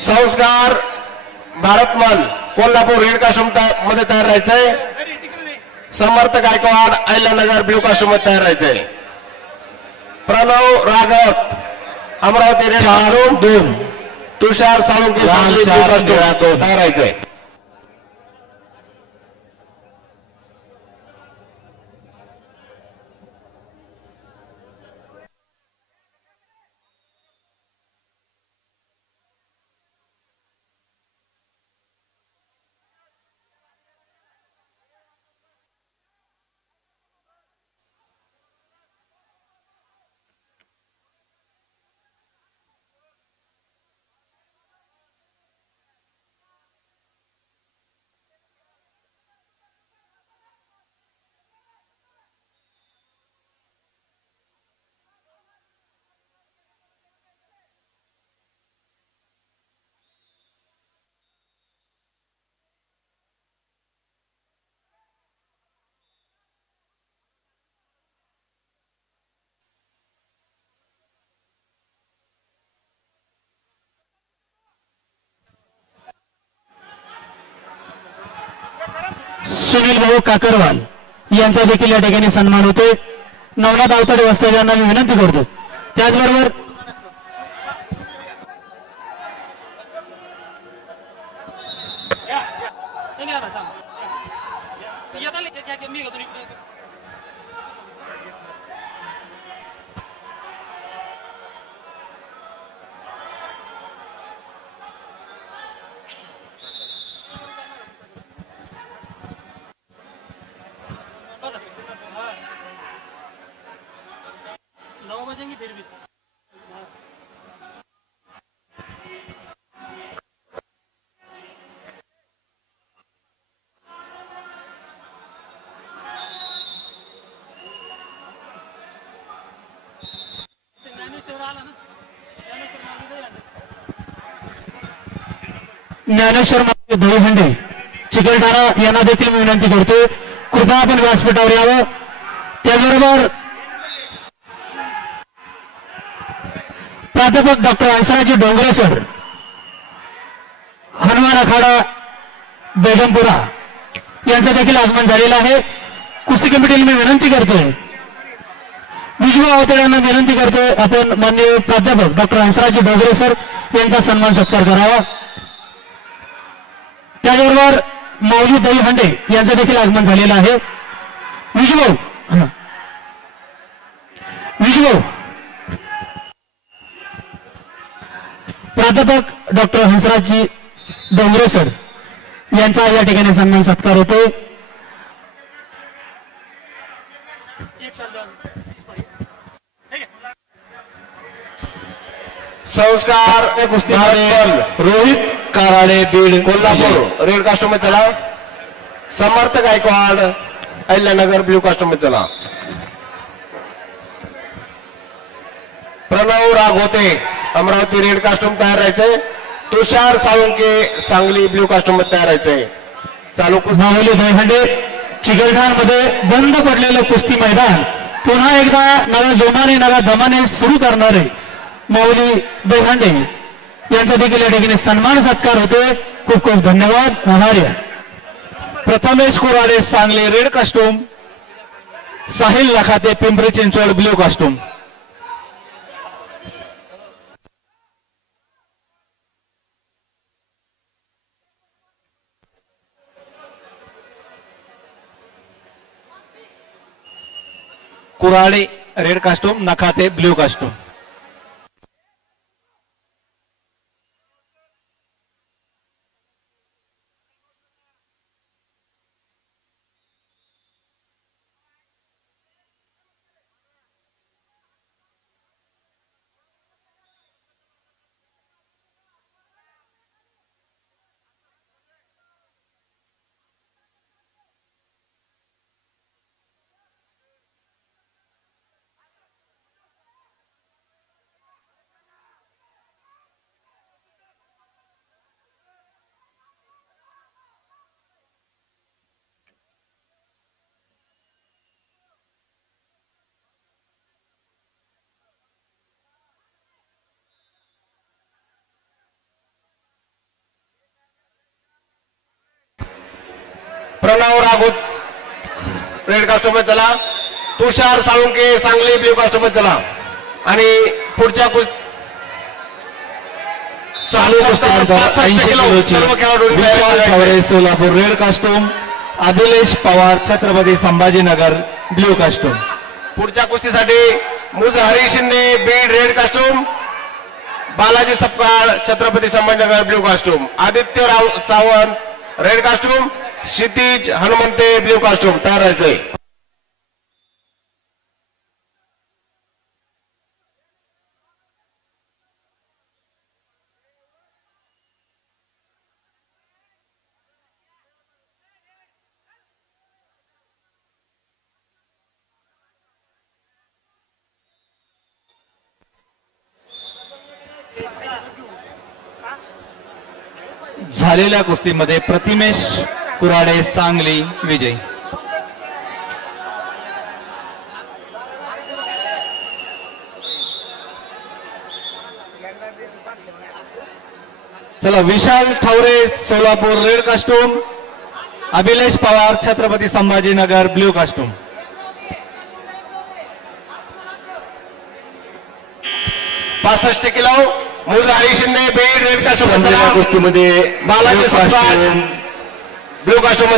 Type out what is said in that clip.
संस्कार भारतमल कोल्हापूर रेडमध्ये तयार राहायचंय. समर्थ गायकवाड अहिल्यानगर ब्ल्यू मध्ये तयार राहायचंय. प्रणव रागत अमरावती रेड दोन. तुषार साळुंके सांगली. तयार राहायचंय. सुनील भाऊ काकरवाल यांचा देखील या ठिकाणी सन्मान होतोय. नवनाथ आवताडे वस्ते यांना मी विनंती करतो. त्याचबरोबर ज्ञानेश्वर महाराज दहीहंडे चिकलठाणा यांना देखील मी विनंती करतो. कृपया आपण व्यासपीठावर यावं. त्याचबरोबर प्राध्यापक डॉक्टर हंसराजी डोंगरे सर हनुमान अखाडा बेगमपुरा यांचं देखील आगमन झालेलं आहे. कुस्ती कमिटीला मी विनंती करतोय विजवा अवतडे यांना विनंती करतोय आपण माननीय प्राध्यापक डॉक्टर हंसराजी डोंगरे सर यांचा सन्मान सत्कार करावा. त्याचबरोबर माऊली दहीहंडे यांचं देखील आगमन झालेलं आहे. विजूभाऊ हा. विजूभाऊ प्राध्यापक डॉक्टर हंसराजजी डोंगरे सर यांचा या ठिकाणी सन्मान सत्कार होतोय. एक साल जाओ ठीक है संस्कार रोहित काराडे बीड कोल्हापूर. रेड कास्टूम चला समर्थ गायकवाड अहिल्यानगर ब्ल्यू कास्टूम चला प्रणव राघोते अमरावती रेड कास्टूम तयार राहायचंय तुषार साळुंके सांगली ब्ल्यू कास्टूम तयार राहायचंय चालू कुस्ती. दहीहंडे चिकलठाणमध्ये बंद पडलेलं कुस्ती मैदान पुन्हा एकदा नव्या जोमाने नव्या दमाने सुरू करणारे माऊली दहीहंडे यांचा देखील या ठिकाणी सन्मान सत्कार होतोय खूप खूप धन्यवाद. आभारी Prathamesh Kurade Sangli red costume Sahil Lakhate Pimpri Chinchwad blue costume Kurade red costume Nakhate blue costume Pranav Ragot red कास्टूममध्ये चला. तुषार साळुंके सांगली ब्ल्यू कास्टूममध्ये चला. आणि पुढच्या Solapur red costume Abhilesh Pawar Chhatrapati Sambhajinagar blue costume. पुढच्या कुस्तीसाठी Mujhari Shinde Beed red costume Balaji Sapkal Chhatrapati Sambhajinagar blue costume. Aditya Rao Sawant red costume. Kshitij Hanumante blue तारायचंय तयार राहायचंय झालेल्या गोष्टीमध्ये प्रतिमेश कुराडे सांगली विजय. चला Vishal Thaware Solapur red costume Abhilesh Pawar Chhatrapati Sambhajinagar blue costume पासष्ट kilo Mujhari Shinde Beed red चला. कुस्तीमध्ये Balaji blue Sapkal costume blue costume